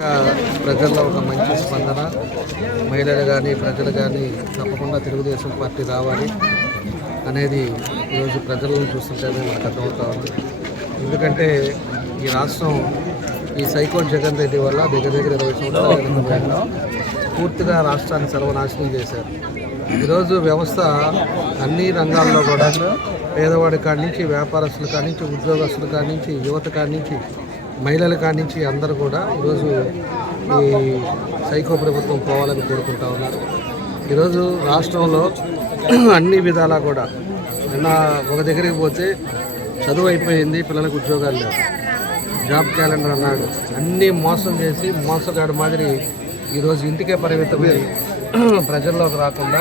ప్రజల్లో ఒక మంచి స్పందన, మహిళలు కానీ ప్రజలు కానీ తప్పకుండా తెలుగుదేశం పార్టీ రావాలి అనేది ఈరోజు ప్రజలను చూస్తుంటేనే మనకు అర్థమవుతా ఉంది. ఎందుకంటే ఈ రాష్ట్రం ఈ సైకో జగన్ రెడ్డి వల్ల దగ్గర 20 సంవత్సరాల పూర్తిగా రాష్ట్రాన్ని సర్వనాశనం చేశారు. ఈరోజు వ్యవస్థ అన్ని రంగాల్లో కూడా పేదవాడి కాడి నుంచి, వ్యాపారస్తుల కాడి నుంచి, ఉద్యోగస్తుల కాడి నుంచి, యువత కాడి నుంచి, మహిళల కాడి నుంచి అందరూ కూడా ఈరోజు ఈ సైకో ప్రభుత్వం పోవాలని కోరుకుంటా ఉన్నారు. ఈరోజు రాష్ట్రంలో అన్ని విధాలా కూడా నిన్న ఒక దగ్గరికి పోతే చదువు అయిపోయింది, పిల్లలకు ఉద్యోగాలు లేవు, జాబ్ క్యాలెండర్ అన్నాడు, అన్నీ మోసం చేసి మోసగాడు మాదిరి ఈరోజు ఇంటికే పరిమితమై ప్రజల్లోకి రాకుండా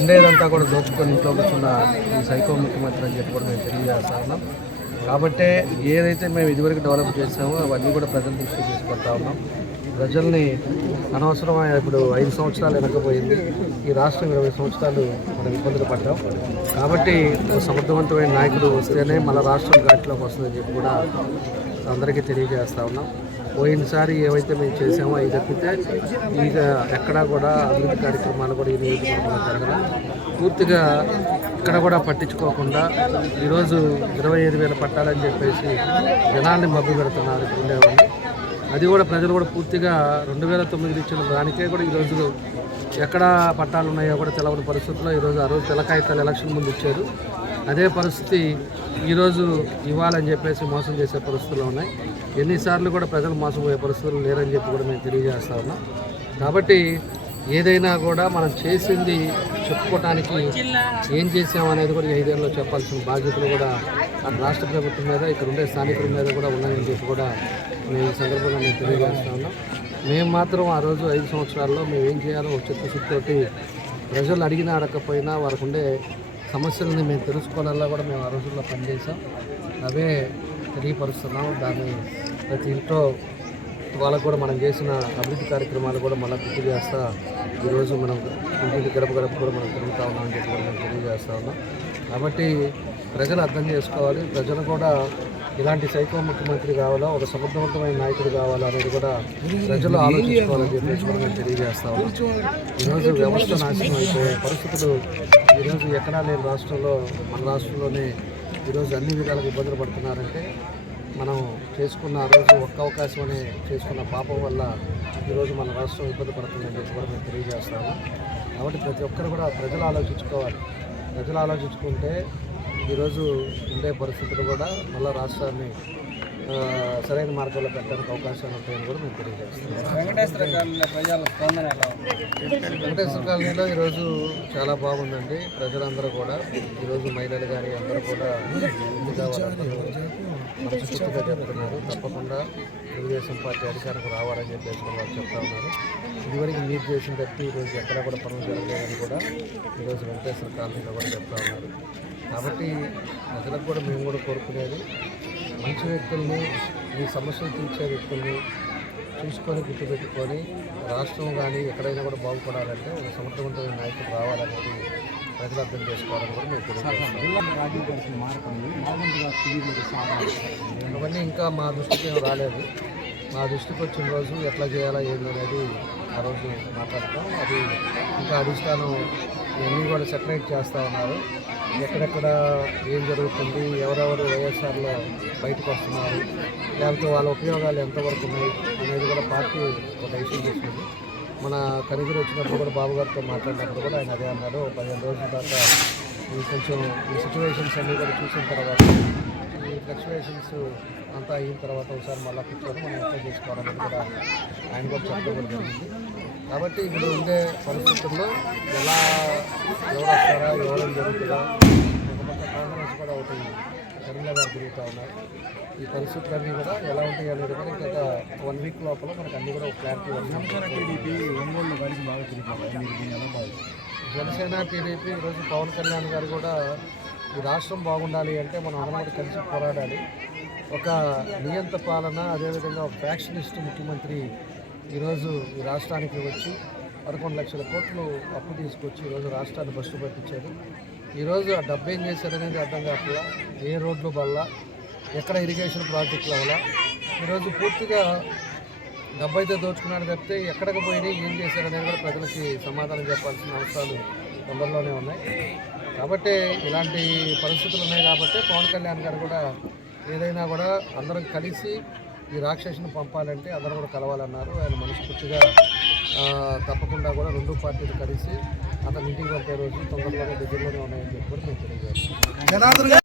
ఉండేదంతా కూడా దోచుకొని ఇంట్లో కూర్చున్న ఈ సైకో ముఖ్యమంత్రి అని చెప్పి కూడా మేము తెలియజేస్తా ఉన్నాం. కాబట్టే ఏదైతే మేము ఇదివరకు డెవలప్ చేసామో అవన్నీ కూడా ప్రజల దృష్టికి తీసుకొస్తా ఉన్నాం. ప్రజల్ని అనవసరమైన ఇప్పుడు 5 సంవత్సరాలు వెనకపోయింది, ఈ రాష్ట్రం 20 సంవత్సరాలు మనం ఇబ్బందులు పడ్డాం. కాబట్టి సమర్థవంతమైన నాయకుడు వస్తేనే మన రాష్ట్రం ఘాట్లోకి వస్తుందని చెప్పి కూడా అందరికీ తెలియజేస్తా ఉన్నాం. పోయినసారి ఏవైతే మేము చేసామో అవి తప్పితే ఇక ఎక్కడా కూడా అభివృద్ధి కార్యక్రమాలు కూడా ఈ నియోజకవర్గంలో జరగడం పూర్తిగా ఇక్కడ కూడా పట్టించుకోకుండా ఈరోజు 25,000 పట్టాలని చెప్పేసి జనాల్ని మభ్య పెడుతున్నారు ఉండేవాళ్ళు. అది కూడా ప్రజలు కూడా పూర్తిగా 2009 ఇచ్చిన దానికే కూడా ఈరోజు ఎక్కడ పట్టాలు ఉన్నాయో కూడా తెలవని పరిస్థితుల్లో ఈరోజు ఆ రోజు తెలకాయితాలు ఎలక్షన్ ముందు ఇచ్చారు. అదే పరిస్థితి ఈరోజు ఇవ్వాలని చెప్పేసి మోసం చేసే పరిస్థితులు ఉన్నాయి. ఎన్నిసార్లు కూడా ప్రజలు మోసపోయే పరిస్థితులు లేరని చెప్పి కూడా మేము తెలియజేస్తా ఉన్నాం. కాబట్టి ఏదైనా కూడా మనం చేసింది చెప్పుకోవటానికి ఏం చేసామనేది కూడా 5 ఏళ్ళలో చెప్పాల్సిన బాధ్యతలు కూడా అటు రాష్ట్ర ప్రభుత్వం మీద, ఇక్కడ ఉండే స్థానికుల మీద కూడా ఉన్నాయని చెప్పి కూడా మేము ఈ సందర్భంగా మేము తెలియజేస్తా ఉన్నాం. మేము మాత్రం ఆ రోజు 5 సంవత్సరాల్లో మేము ఏం చేయాలో చిత్తశుద్ధితోటి ప్రజలు అడిగినా అడగకపోయినా వారికి ఉండే సమస్యలని మేము తెలుసుకోవాలన్నా కూడా మేము ఆ రోజుల్లో పనిచేసాం. అవే తెలియపరుస్తున్నాం. దాన్ని ప్రతి ఇంట్లో వాళ్ళకు కూడా మనం చేసిన అభివృద్ధి కార్యక్రమాలు కూడా మళ్ళీ గుర్తు చేస్తా ఈరోజు మనం ఇంటికి గడప కూడా మనం తిరుగుతూ ఉన్నామని చెప్పి కూడా మేము తెలియజేస్తూ ఉన్నాం. కాబట్టి ప్రజలు అర్థం చేసుకోవాలి. ప్రజలు కూడా ఇలాంటి సైకో ముఖ్యమంత్రి కావాలా, ఒక సమర్థవంతమైన నాయకుడు కావాలా అనేది కూడా ప్రజలు ఆలోచించుకోవాలని చెప్పేసి కూడా మేము తెలియజేస్తా ఉన్నాం. ఈరోజు వ్యవస్థ నాశనం అయిపోయే పరిస్థితులు ఈరోజు ఎక్కడా లేని రాష్ట్రంలో, మన రాష్ట్రంలోనే ఈరోజు అన్ని విధాలుగా ఇబ్బందులు పడుతున్నారంటే మనం చేసుకున్న ఆ రోజు ఒక్క అవకాశం అనే చేసుకున్న పాపం వల్ల ఈరోజు మన రాష్ట్రం ఇబ్బంది పడుతుందని చెప్పి కూడా మేము తెలియజేస్తాము. కాబట్టి ప్రతి ఒక్కరు కూడా ప్రజలు ఆలోచించుకోవాలి. ప్రజలు ఆలోచించుకుంటే ఈరోజు ఉండే పరిస్థితులు కూడా మళ్ళీ రాష్ట్రాన్ని సరైన మార్గంలో పెట్టడానికి అవకాశాలు ఉంటాయని కూడా మేము తెలియజేస్తాం. వెంకటేశ్వర కాలనీలో ఈరోజు చాలా బాగుందండి. ప్రజలందరూ కూడా ఈరోజు మహిళలు కానీ అందరూ కూడా ముందుగా మనస్ఫూర్తిగా చెప్తున్నారు. తప్పకుండా తెలుగుదేశం పార్టీ అధికారికి రావాలని చెప్పేసి వాళ్ళు చెప్తా ఉన్నారు. ఇదివరకు మీరు చేసిన తప్పి ఈరోజు ఎక్కడ కూడా పనులు జరగలేదని కూడా ఈరోజు వెంకటేశ్వర కాలనీలో కూడా చెప్తా ఉన్నారు. కాబట్టి ప్రజలకు కూడా మేము కూడా కోరుకునేది మంచి వ్యక్తుల్ని, మీ సమస్యలు తీర్చే వ్యక్తుల్ని చూసుకొని గుర్తుపెట్టుకొని రాష్ట్రం కానీ ఎక్కడైనా కూడా బాగుపడాలంటే ఒక సమర్థవంతమైన నాయకుడు రావాలనేది ప్రజలు అర్థం చేసుకోవాలని కూడా మేము తెలియజేస్తాం. అవన్నీ ఇంకా మా దృష్టికి ఏం రాలేదు. మా దృష్టికి వచ్చిన రోజు ఎట్లా చేయాలా ఏంది అనేది ఆ రోజు మాట్లాడతాం. అది ఇంకా అధిష్టానం ఇవన్నీ కూడా సెపరేట్ చేస్తూ ఉన్నారు. ఎక్కడెక్కడ ఏం జరుగుతుంది, ఎవరెవరు వైఎస్ఆర్లో బయటకు వస్తున్నారు, లేకపోతే వాళ్ళ ఉపయోగాలు ఎంతవరకు ఉన్నాయి అనేది కూడా పార్టీ ఒక ఇష్యూ చేసింది. మన కనిగిరి వచ్చినప్పుడు కూడా బాబు గారితో మాట్లాడినప్పుడు కూడా ఆయన అదే అన్నారు. 15 రోజుల దాకా కొంచెం ఈ సిచ్యువేషన్స్ అన్నీ కూడా చూసిన తర్వాత, ఈ ఫ్లక్చువేషన్స్ అంతా అయిన తర్వాత ఒకసారి మళ్ళీ కూర్చొని మనం ఎట్లా చేసుకోవాలనేది కూడా ఆయన కూడా చెప్పడం జరిగింది. కాబట్టి ఇప్పుడు ఉండే పరిస్థితుల్లో ఎలా ఎవరు వస్తారా, ఎవరు జరుగుతుందా, ఒక పక్క కాంగ్రెస్ కూడా ఒకటి షర్మిల గారు తిరుగుతూ ఉన్నారు. ఈ పరిస్థితులన్నీ కూడా ఎలా ఉంటాయి అనేది కూడా ఇంకా 1 వీక్ లోపల మనకు అన్నీ కూడా ఒక క్లారిటీ వస్తుంది. జనసేన టీడీపీ ఈరోజు పవన్ కళ్యాణ్ గారు కూడా ఈ రాష్ట్రం బాగుండాలి అంటే మనం అందరం కూడా కలిసి పోరాడాలి. ఒక నియంత పాలన, అదేవిధంగా ఒక ఫ్యాక్షనిస్ట్ ముఖ్యమంత్రి ఈరోజు ఈ రాష్ట్రానికి వచ్చి 11 లక్షల కోట్లు అప్పు తీసుకొచ్చి ఈరోజు రాష్ట్రాన్ని బస్సు పట్టించారు. ఈరోజు ఆ డబ్బు ఏం చేశారనేది అర్థం కాకుండా, ఏ రోడ్లు వల్ల, ఎక్కడ ఇరిగేషన్ ప్రాజెక్టుల వల్ల ఈరోజు పూర్తిగా డబ్బు అయితే దోచుకున్నాడు తప్పితే ఎక్కడికి పోయినాయి ఏం చేశారనేది కూడా ప్రజలకి సమాధానం చెప్పాల్సిన అవసరాలు తొందరలోనే ఉన్నాయి. కాబట్టి ఇలాంటి పరిస్థితులు ఉన్నాయి కాబట్టి పవన్ కళ్యాణ్ గారు కూడా ఏదైనా కూడా అందరం కలిసి ఈ రాక్షసుని పంపాలంటే అందరూ కూడా కలవాలన్నారు. ఆయన మనస్ఫూర్తిగా తప్పకుండా కూడా రెండు పార్టీలు కలిసి అతని ఇంటికి పంపే రోజు తొందరలోనే దగ్గరలోనే ఉన్నాయని చెప్పి కూడా మేము తెలియజేస్తాం.